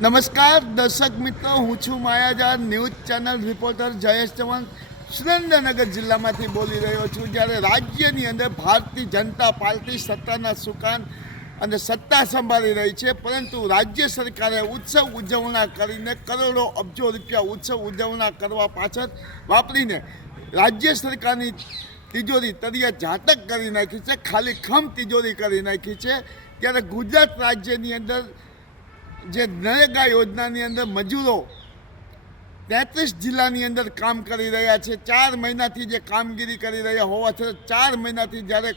નમસ્કાર દર્શક મિત્રો, હું છું Mayajar news channel reporter Jayesh Chauhan Surendranagar જિલ્લામાંથી બોલી રહ્યો છું। જ્યારે રાજ્યની અંદર ભારતીય જનતા પાર્ટી સત્તાના સુકાન અને સત્તા સંભાળી રહી છે, પરંતુ રાજ્ય સરકારે ઉત્સવ ઉજવણા કરીને કરોડો અબજો રૂપિયા ઉત્સવ ઉજવણા કરવા પાછળ વાપરીને રાજ્ય સરકારની તિજોરી તળિયા ઝાટક કરી નાખી છે, ખાલી ખમ તિજોરી કરી નાખી છે। ત્યારે ગુજરાત રાજ્યની અંદર જે નરેગા યોજનાની અંદર મજૂરો 33 જિલ્લાની અંદર કામ કરી રહ્યા છે। 4 મહિનાથી જે કામગીરી કરી રહ્યા હોવા છતાં 4 મહિનાથી જ્યારે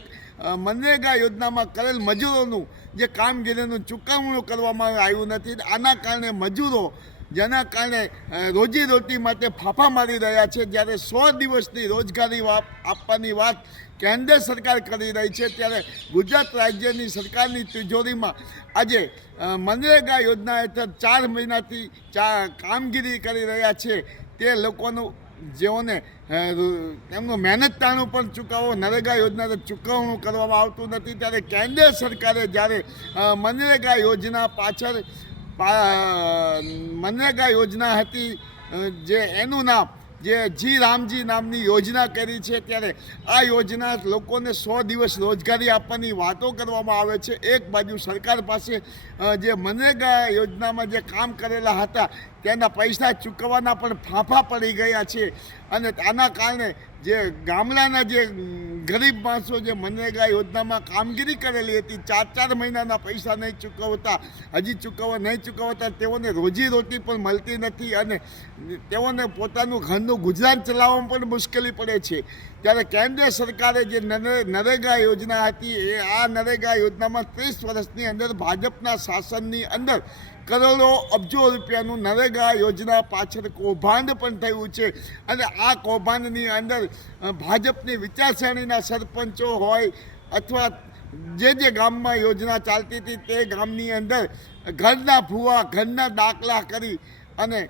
મનરેગા યોજનામાં કરેલ મજૂરોનું જે કામગીરીનું ચૂકવણું કરવામાં આવ્યું નથી। આના કારણે મજૂરો જેના કારણે રોજીરોટી માટે ફાંફા મારી રહ્યા છે। જ્યારે 100 દિવસની રોજગારી આપવાની વાત કેન્દ્ર સરકાર કરી રહી છે, ત્યારે ગુજરાત રાજ્યની સરકારની તિજોરીમાં આજે મનરેગા યોજના હેઠળ 4 મહિનાથી કામગીરી કરી રહ્યા છે તે લોકોનું જેઓને એમનું મહેનતાણું પણ ચૂકવો નરેગા યોજના ચૂકવણું કરવામાં આવતું નથી। ત્યારે કેન્દ્ર સરકારે જ્યારે મનરેગા યોજના પાછળ મનરેગા યોજના હતી જે એનું નામ જે જી રામજી નામની યોજના કરી છે, ત્યારે આ યોજના લોકોને 100 દિવસ રોજગારી આપવાની વાતો કરવામાં આવે છે। એક બાજુ સરકાર પાસે જે મનરેગા યોજનામાં જે કામ કરેલા હતા તેના પૈસા ચૂકવવાના પણ ફાંફા પડી ગયા છે, અને આના કારણે જે ગામડાના જે ગરીબ માણસો જે મનરેગા યોજનામાં કામગીરી કરેલી હતી 4 મહિનાના પૈસા નહીં ચૂકવતા, હજી નહીં ચૂકવતા તેઓને રોજીરોટી પણ મળતી નથી, અને તેઓને પોતાનું ઘરનું ગુજરાન ચલાવવામાં પણ મુશ્કેલી પડે છે। ત્યારે કેન્દ્ર સરકારે જે નરેગા યોજના હતી આ નરેગા યોજનામાં 30 વર્ષની અંદર ભાજપના શાસનની અંદર કરોડો અબજો રૂપિયાનું નરેગા યોજના પાછળ કૌભાંડ પણ થયું છે, અને આ કૌભાંડની અંદર ભાજપની વિચારસરણીના સરપંચો હોય અથવા જે ગામમાં યોજના ચાલતી હતી તે ગામની અંદર ઘરના ભૂવા ઘરના દાખલા કરી અને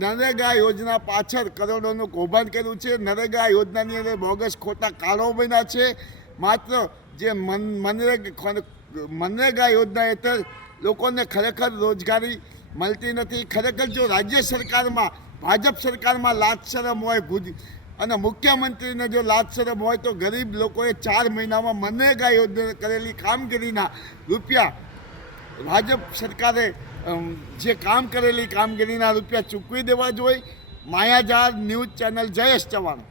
નરેગા યોજના પાછળ કરોડોનું કૌભાંડ કર્યું છે। નરેગા યોજનાની અંદર બોગસ ખોટા કાળો બન્યા છે। માત્ર જે મનરેગા યોજના હેઠળ લોકોને ખરેખર રોજગારી મળતી નથી। ખરેખર જો રાજ્ય સરકારમાં ભાજપ સરકારમાં લાજશરમ હોય અને મુખ્યમંત્રીને જો લાજશરમ હોય તો ગરીબ લોકોએ 4 મહિનામાં મનરેગા યોજના કરેલી કામગીરીના રૂપિયા ભાજપ સરકારે જે કામ કરેલી કામગીરીના રૂપિયા ચૂકવી દેવા જોઈએ। માયાજાર ન્યૂઝ ચેનલ જયેશ ચૌહાણ।